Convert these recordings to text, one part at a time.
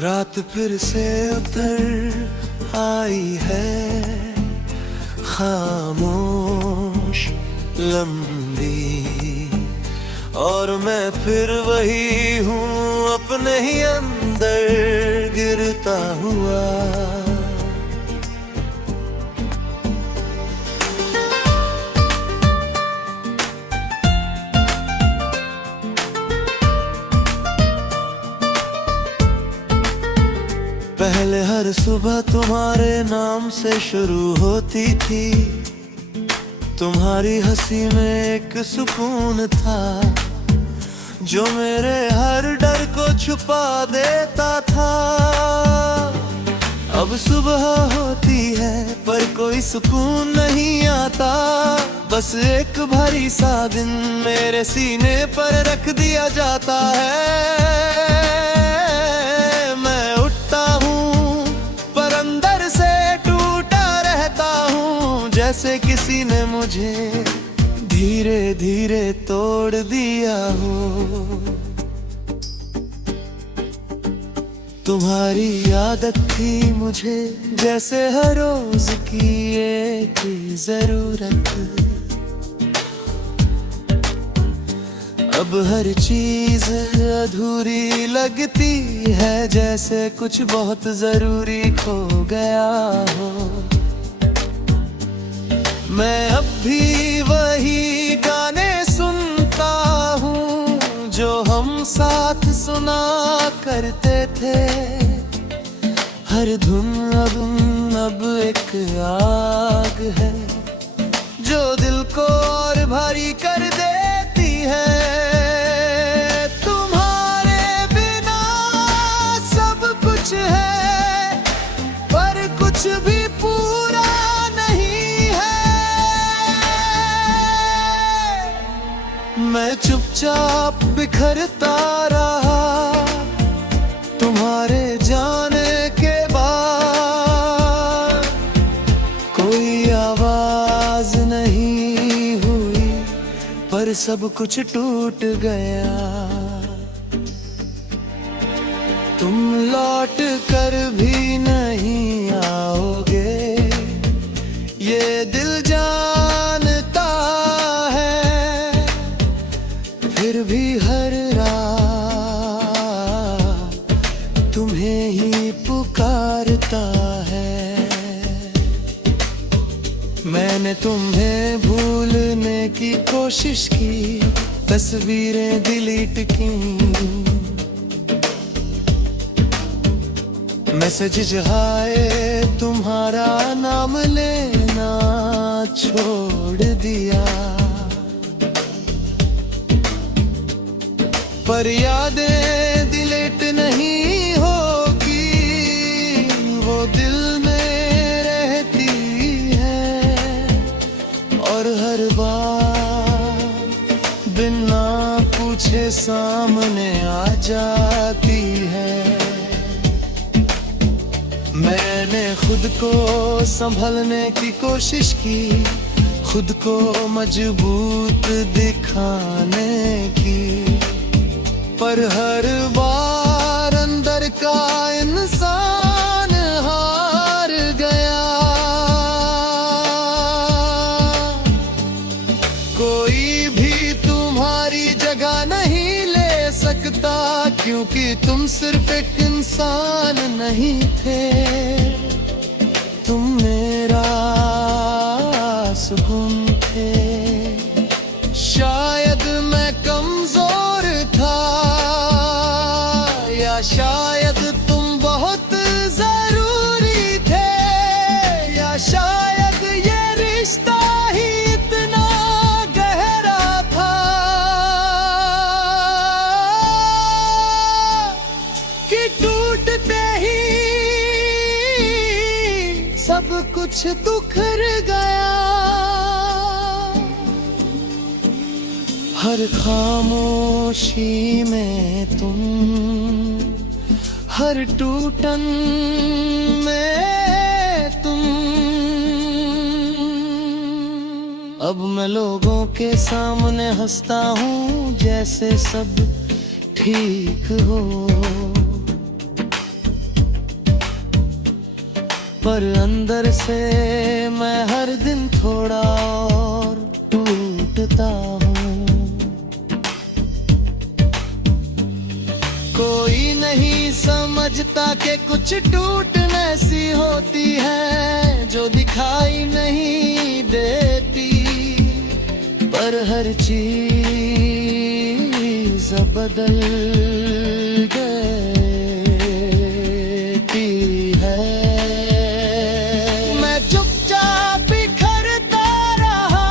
रात फिर से उतर आई है, खामोश लंबी, और मैं फिर वही हूँ अपने ही अंदर गिरता हुआ। पहले हर सुबह तुम्हारे नाम से शुरू होती थी, तुम्हारी हंसी में एक सुकून था जो मेरे हर डर को छुपा देता था। अब सुबह होती है पर कोई सुकून नहीं आता, बस एक भारी सा दिन मेरे सीने पर रख दिया जाता है। मैं उठता हूँ पर अंदर से टूटा रहता हूँ, जैसे किसी ने मुझे धीरे धीरे तोड़ दिया हो। तुम्हारी आदत थी मुझे जैसे हर रोज की एक जरूरत, अब हर चीज अधूरी लगती है, जैसे कुछ बहुत जरूरी खो गया हो। मैं अब भी वही गाने सुनता हूँ जो हम साथ सुना करते थे, हर धुन अब एक आग है जो दिल को और भारी कर देती है। तुम्हारे बिना सब कुछ है पर कुछ भी पूरा नहीं है। मैं चुपचाप बिखरता रहा तुम्हारे जाने के बाद, कोई आवाज नहीं हुई पर सब कुछ टूट गया। तुम लौट कर भी नहीं आओगे ये दिल जानता है, फिर भी हर रात तुम्हें ही पुकारता है। मैंने तुम्हें भूलने की कोशिश की, तस्वीरें डिलीट की, मैसेज आए तुम्हारा नाम लेना छोड़ दिया, पर यादें डिलीट नहीं होगी, वो दिल में रहती है और हर बार बिना पूछे सामने आ जाती है। मैंने खुद को संभलने की कोशिश की, खुद को मजबूत दिखाने की, पर हर बार अंदर का इंसान हार गया। कोई भी तुम्हारी जगह नहीं ले सकता, क्योंकि तुम सिर्फ एक इंसान नहीं थे, तुम मेरा सुकून थे। शायद मैं कमजोर था या शायद तुम बहुत जरूरी थे, या शायद ये रिश्ता ही इतना गहरा था कि टूटते ही सब कुछ बिखर गया। हर खामोशी में तुम, हर टूटन में तुम। अब मैं लोगों के सामने हंसता हूँ जैसे सब ठीक हो, पर अंदर से मैं हर दिन थोड़ा और टूटता हूँ। कोई नहीं समझता कि कुछ टूटने सी होती है जो दिखाई नहीं देती, पर हर चीज बदल देती है। मैं चुपचाप बिखरता रहा,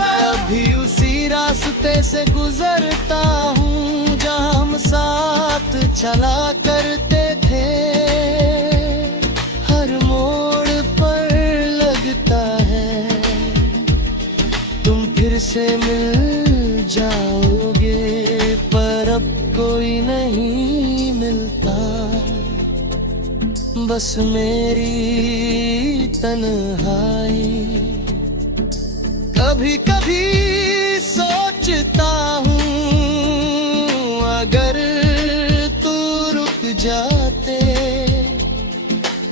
मैं अभी उसी रास्ते से गुजरता हूँ जहाँ हम साथ चला करते थे। हर मोड़ पर लगता है तुम फिर से मिल जाओगे, पर अब कोई नहीं मिलता, बस मेरी तन्हाई। कभी कभी सोचता हूँ अगर तू रुक जाते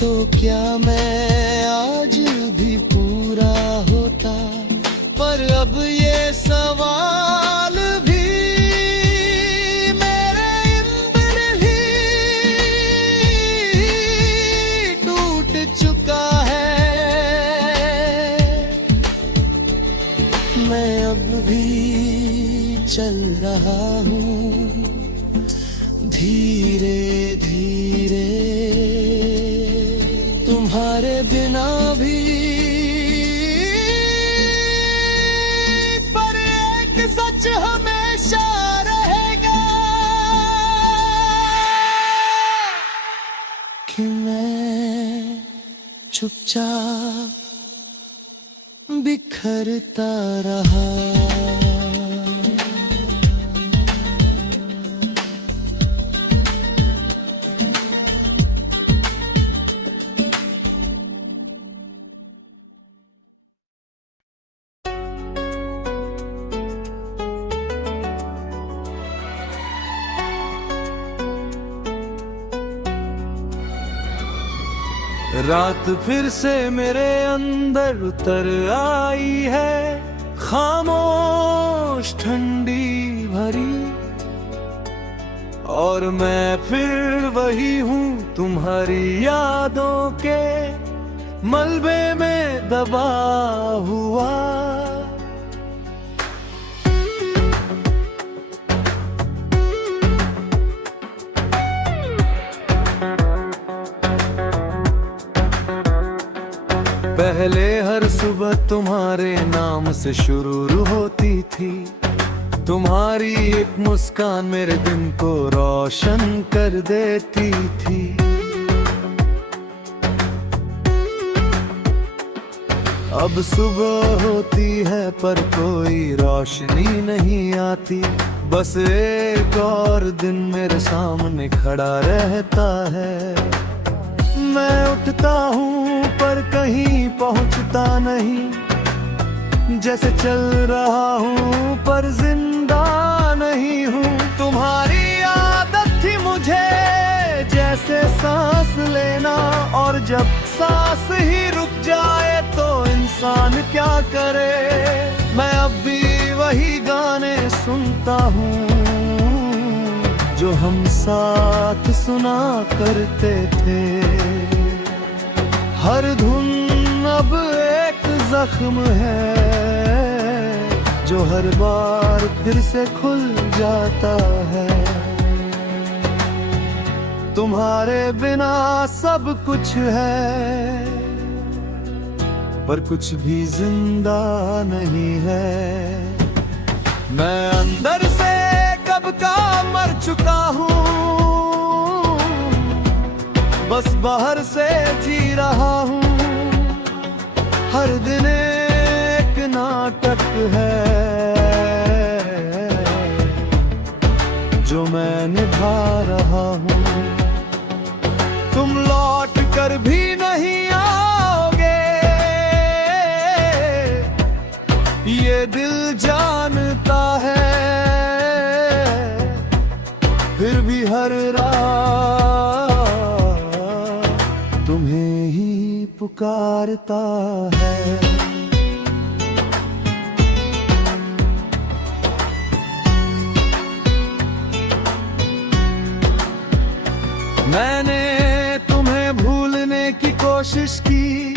तो क्या मैं आज भी पूरा होता, पर अब ये सवाल भी मेरे अंदर ही टूट चुका है। मैं अब भी चल रहा हूँ धीरे धीरे, तुम्हारे बिना भी, पर एक सच हमेशा रहेगा कि मैं चुपचाप बिखरता रहा। रात फिर से मेरे अंदर उतर आई है, खामोश ठंडी भरी, और मैं फिर वही हूँ तुम्हारी यादों के मलबे में दबा हुआ। पहले हर सुबह तुम्हारे नाम से शुरू होती थी, तुम्हारी एक मुस्कान मेरे दिन को रोशन कर देती थी। अब सुबह होती है पर कोई रोशनी नहीं आती, बस एक और दिन मेरे सामने खड़ा रहता है। मैं उठता हूँ पर कहीं पहुँचता नहीं, जैसे चल रहा हूँ पर जिंदा नहीं हूँ। तुम्हारी आदत थी मुझे जैसे सांस लेना, और जब सांस ही रुक जाए तो इंसान क्या करे। मैं अब भी वही गाने सुनता हूँ जो हम साथ सुना करते थे। हर धुन अब एक जख्म है जो हर बार फिर से खुल जाता है। तुम्हारे बिना सब कुछ है पर कुछ भी जिंदा नहीं है। मैं अंदर से कब का मर चुका हूँ, बस बाहर से जी रहा हूँ। हर दिन एक नाटक है जो मैं निभा रहा हूँ। तुम लौट कर भी नहीं आओगे ये दिल जानता है, फिर भी हर रात तुम्हें पुकारता है। मैंने तुम्हें भूलने की कोशिश की,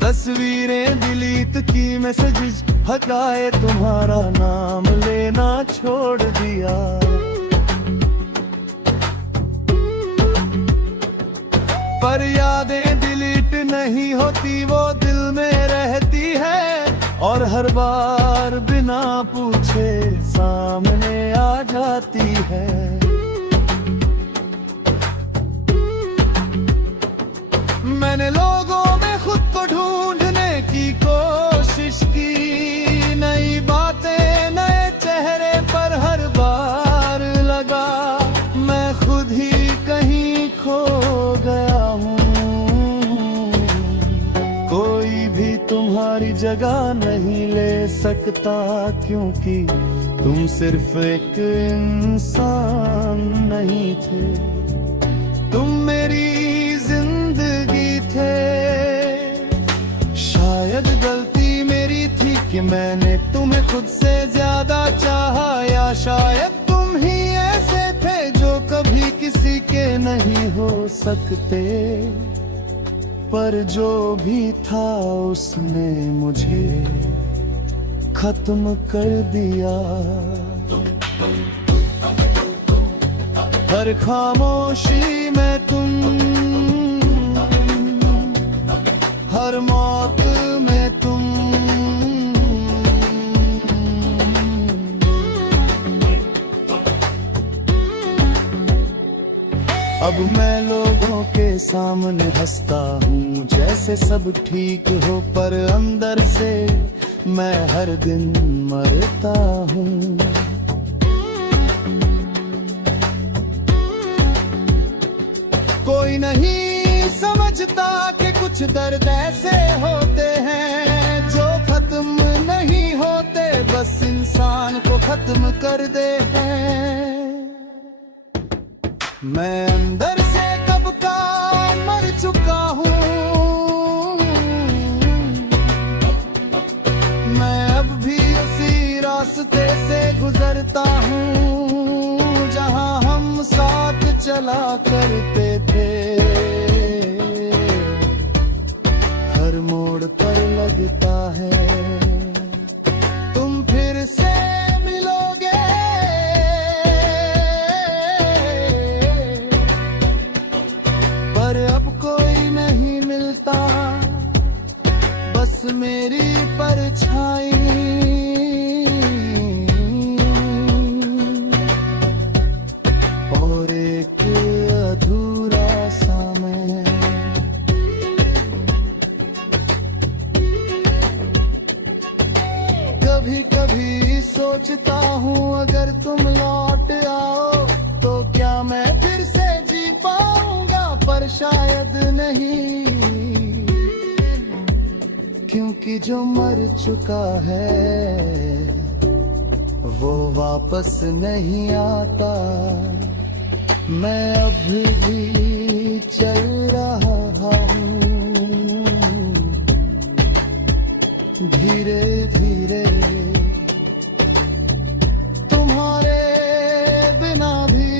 तस्वीरें डिलीट की, मैसेजेस हटाए, तुम्हारा नाम लेना छोड़ दिया। पर यादें डिलीट नहीं होती, वो दिल में रहती है और हर बार बिना पूछे सामने आ जाती है। मैंने लोगों में खुद को ढूंढने की कोशिश की, नई बातें नए चेहरे पर हर बार लगा मैं खुद ही कहीं खो गया हूँ। कोई भी तुम्हारी जगह नहीं ले सकता, क्योंकि तुम सिर्फ एक इंसान नहीं थे, तुम मेरी जिंदगी थे। शायद गलती मेरी थी कि मैंने तुम्हें खुद से ज्यादा चाहा, या शायद तुम ही ऐसे थे जो कभी किसी के नहीं हो सकते। पर जो भी था उसने मुझे खत्म कर दिया। हर खामोशी में तुम, हर मौत में तुम, अब मैं लोगों के सामने हंसता हूँ जैसे सब ठीक हो, पर अंदर से मैं हर दिन मरता हूँ। कोई नहीं समझता कि कुछ दर्द ऐसे होते हैं जो खत्म नहीं होते, बस इंसान को खत्म कर दे हैं। मैं अंदर से कब का मर चुका हूँ, मैं अब भी उसी रास्ते से गुजरता हूँ जहाँ हम साथ चला करते थे। हर मोड़ पर लगता है तुम फिर से मिलोगे, पर अब कोई नहीं मिलता, बस मेरी परछाई और एक अधूरा सा मैं। कभी कभी सोचता हूँ अगर तुम लौट आओ तो क्या मैं फिर से जी पाऊंगा, पर शायद नहीं, क्योंकि जो मर चुका है वो वापस नहीं आता। मैं अभी भी चल रहा हूँ धीरे धीरे, तुम्हारे बिना भी,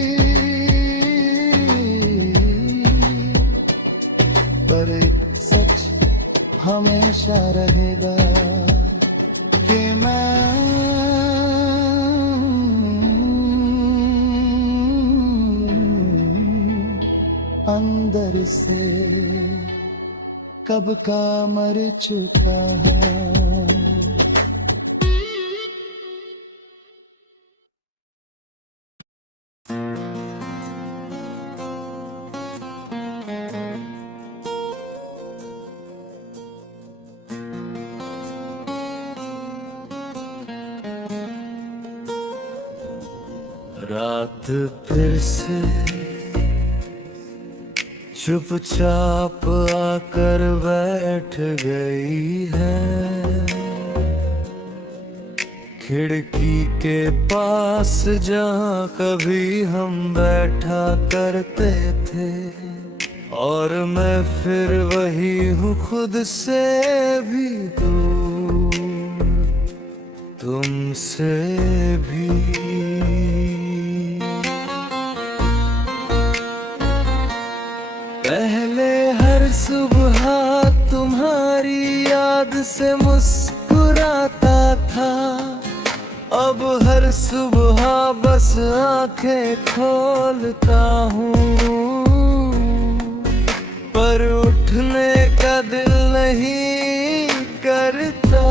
पर एक सच हमेशा रहेगा कि मैं अंदर से कब का मर चुका है। रात फिर से चुपचाप आकर बैठ गई है, खिड़की के पास जहाँ कभी हम बैठा करते थे। और मैं फिर वही हूँ खुद से भी दूर, तुमसे भी। पहले हर सुबह तुम्हारी याद से मुस्कुराता था, अब हर सुबह बस आंखें खोलता हूँ, पर उठने का दिल नहीं करता।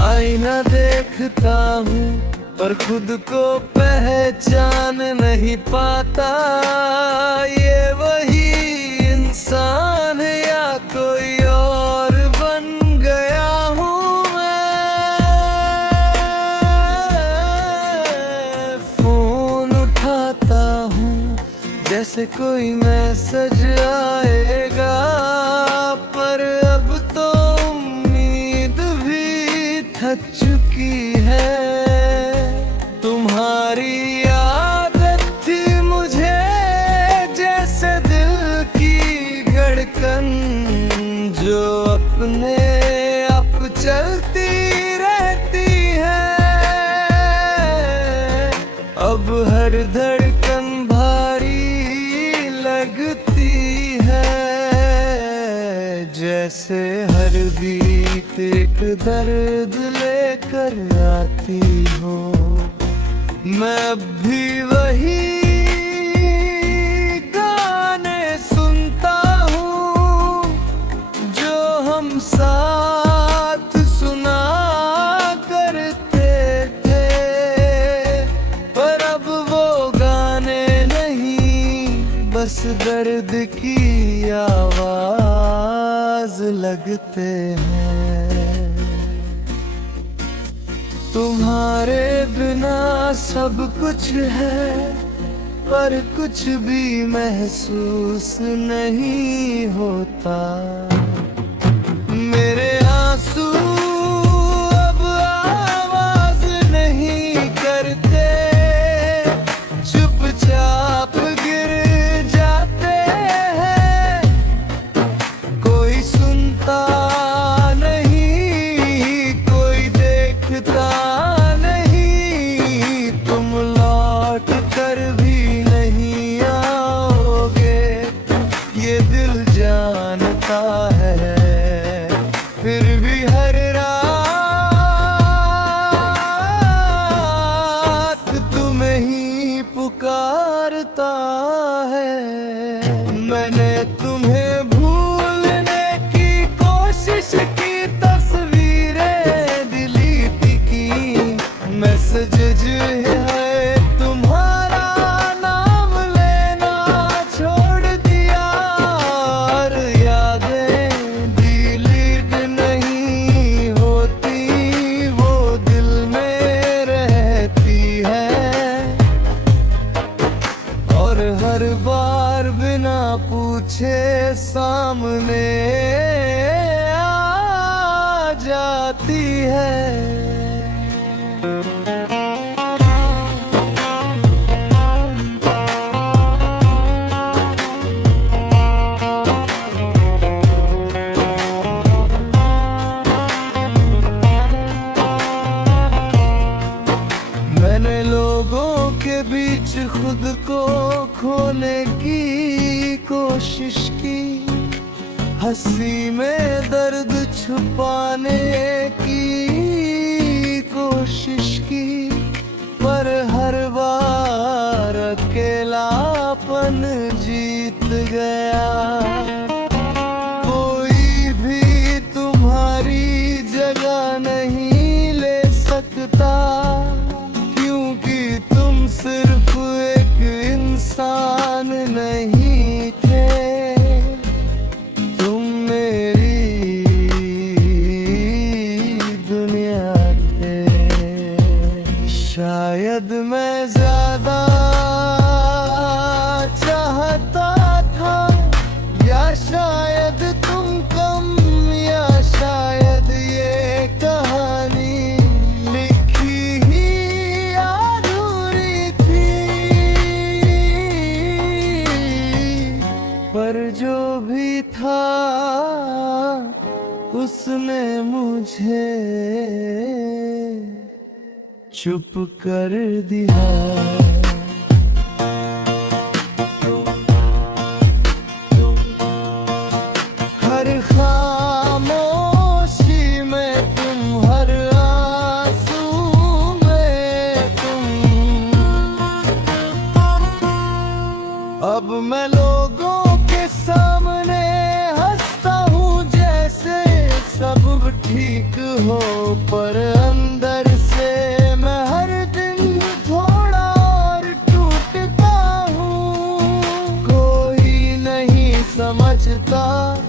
आईना देखता हूँ पर खुद को पहचान नहीं पाता, ये वही इंसान या कोई और बन गया हूँ मैं। फोन उठाता हूँ जैसे कोई मैसेज आएगा, पर अब तो उम्मीद भी थक चुकी है। तुम्हारी आदत थी मुझे जैसे दिल की धड़कन, जो अपने आप चलती रहती है। अब हर धड़कन भारी लगती है, जैसे हर बीत एक दर्द लेकर आती हो। मैं अब भी वही गाने सुनता हूँ जो हम साथ सुना करते थे, पर अब वो गाने नहीं बस दर्द की आवाज लगते हैं। तुम्हारे बिना सब कुछ है, पर कुछ भी महसूस नहीं होता। मेरे आंसू अब आवाज नहीं करते, चुपचाप गिर जाते हैं। कोई सुनता नहीं, कोई देखता नहीं, तुम लौट कर भी नहीं आओगे, ये दिल जानता है। फिर भी हर रात तुम्हें ही पुकारता है। मैंने तुम्हें भूलने की कोशिश की, तस्वीरें डिलीट की, मैसेज है तुम्हारा नाम लेना छोड़ दिया, और यादें डिलीट नहीं होती, वो दिल में रहती है। और हर बार बिना पूछे सामने आ जाती है। मैंने लोगों के बीच खुद को खोने की कोशिश की, हंसी में दर्द छुपाने की कोशिश की, पर हर बार अकेलापन जीत गया। कोई भी तुम्हारी जगह नहीं ले सकता, क्योंकि तुम सिर्फ एक इंसान नहीं थे, तुम मेरी दुनिया थे। शायद मैं ज्यादा चाहता था, या भी था उसने मुझे चुप कर दिया। हर खामोशी में तुम, हर आंसू में तुम। अब मैं लोगों के सामने हंसता हूँ जैसे सब ठीक हो, पर अंदर से मैं हर दिन थोड़ा और टूटता हूँ। कोई नहीं समझता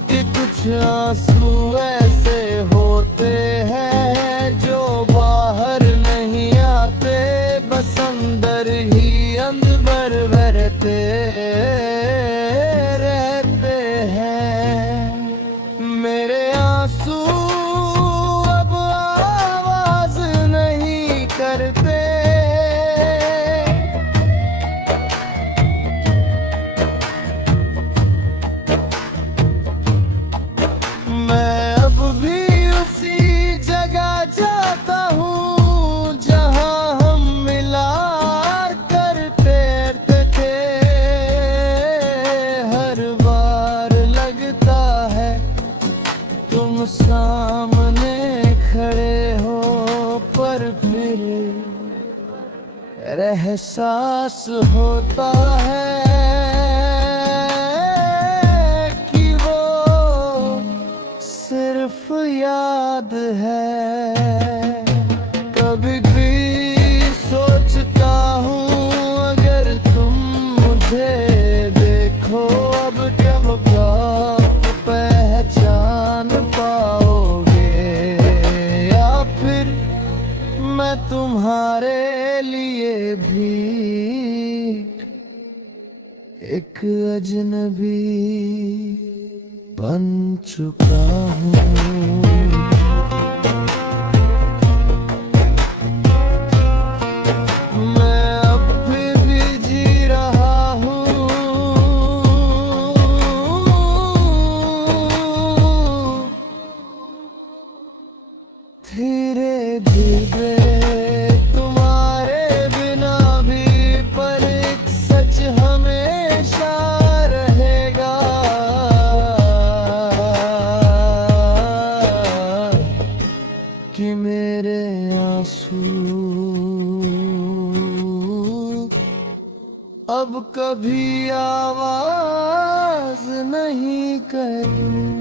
कि कुछ आंसू ऐसे होते हैं जो बाहर नहीं आते, बस अंदर ही अंदर बहते रहते हैं। मेरे आंसू अब आवाज नहीं करते, मैं अब भी उसी जगह जाता हूँ जहाँ हम मिला करते थे। हर बार लगता है तुम सामने खड़े हो, पर फिर एहसास होता है कि वो सिर्फ याद है। कभी भी सोचता हूँ अगर तुम मुझे देखो अब, जब आप पहचान पाओगे, या फिर मैं तुम्हारे लिए भी एक अजनबी बन चुका हूँ। मैं अब फिर भी जी रहा हूँ, धीरे धीरे तुम्हारे बिना भी, पर एक सच हमेशा रहेगा कि मेरे आंसू अब कभी आवाज नहीं करें।